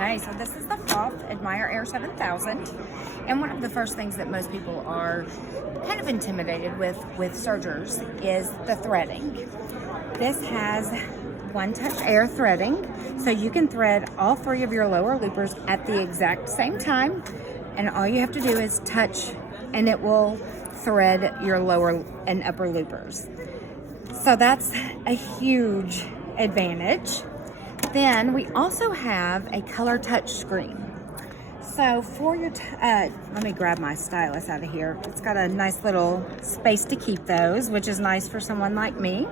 Okay, so this is the Pfaff Admire Air 7000, and one of the first things that most people are kind of intimidated with sergers is the threading. This has one-touch air threading, so you can thread all three of your lower loopers at the exact same time, and all you have to do is touch and it will thread your lower and upper loopers. So that's a huge advantage. Then we also have a color touch screen. So for your, let me grab my stylus out of here. It's got a nice little space to keep those, which is nice for someone like me.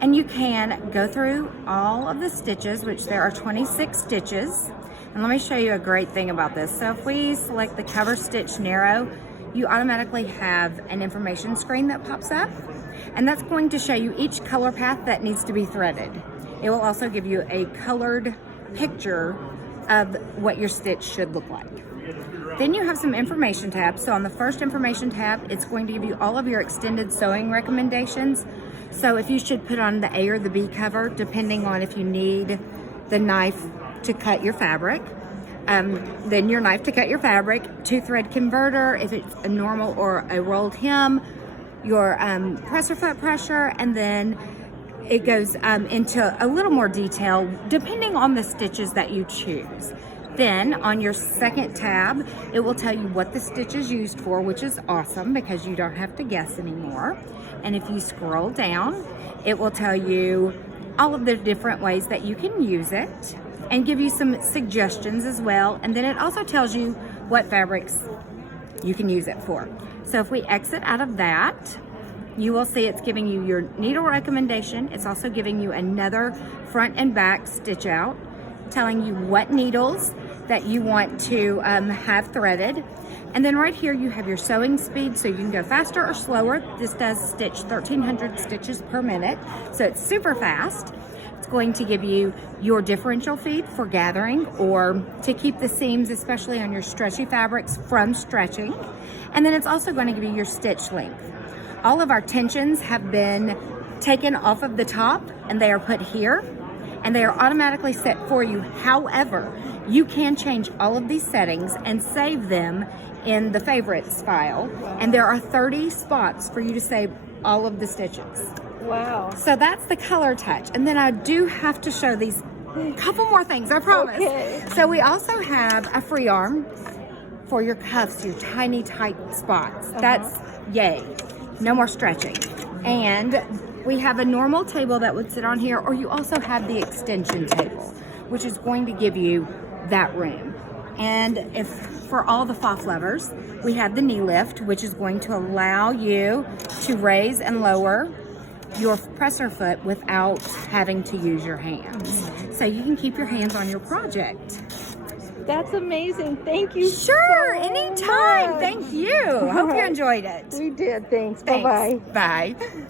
And you can go through all of the stitches, which there are 26 stitches. And let me show you a great thing about this. So if we select the cover stitch narrow, you automatically have an information screen that pops up. And that's going to show you each color path that needs to be threaded. It will also give you a colored picture of what your stitch should look like. Then you have some information tabs. So on the first information tab, it's going to give you all of your extended sewing recommendations. So if you should put on the A or the B cover, depending on if you need the knife to cut your fabric, then your knife to cut your fabric, two thread converter, if it's a normal or a rolled hem, your presser foot pressure, and then it goes into a little more detail depending on the stitches that you choose. Then on your second tab, it will tell you what the stitch is used for, which is awesome because you don't have to guess anymore. And if you scroll down, it will tell you all of the different ways that you can use it and give you some suggestions as well. And then it also tells you what fabrics you can use it for. So if we exit out of that, you will see it's giving you your needle recommendation. It's also giving you another front and back stitch out, telling you what needles that you want to have threaded. And then right here you have your sewing speed, so you can go faster or slower. This does stitch 1,300 stitches per minute, so it's super fast. It's going to give you your differential feed for gathering or to keep the seams, especially on your stretchy fabrics, from stretching. And then it's also going to give you your stitch length. All of our tensions have been taken off of the top and they are put here and they are automatically set for you. However, you can change all of these settings and save them in the favorites file. And there are 30 spots for you to save all of the stitches. Wow. So that's the color touch. And then I do have to show these couple more things, I promise. Okay. So we also have a free arm for your cuffs, your tiny tight spots. That's yay. No more stretching. And we have a normal table that would sit on here, or you also have the extension table, which is going to give you that room. And if for all the Pfaff lovers, we have the knee lift, which is going to allow you to raise and lower your presser foot without having to use your hands. So you can keep your hands on your project. That's amazing. Thank you. Sure, so anytime. much. Thank you. Hope you enjoyed it. We did. Thanks. Thanks. Bye-bye. Bye.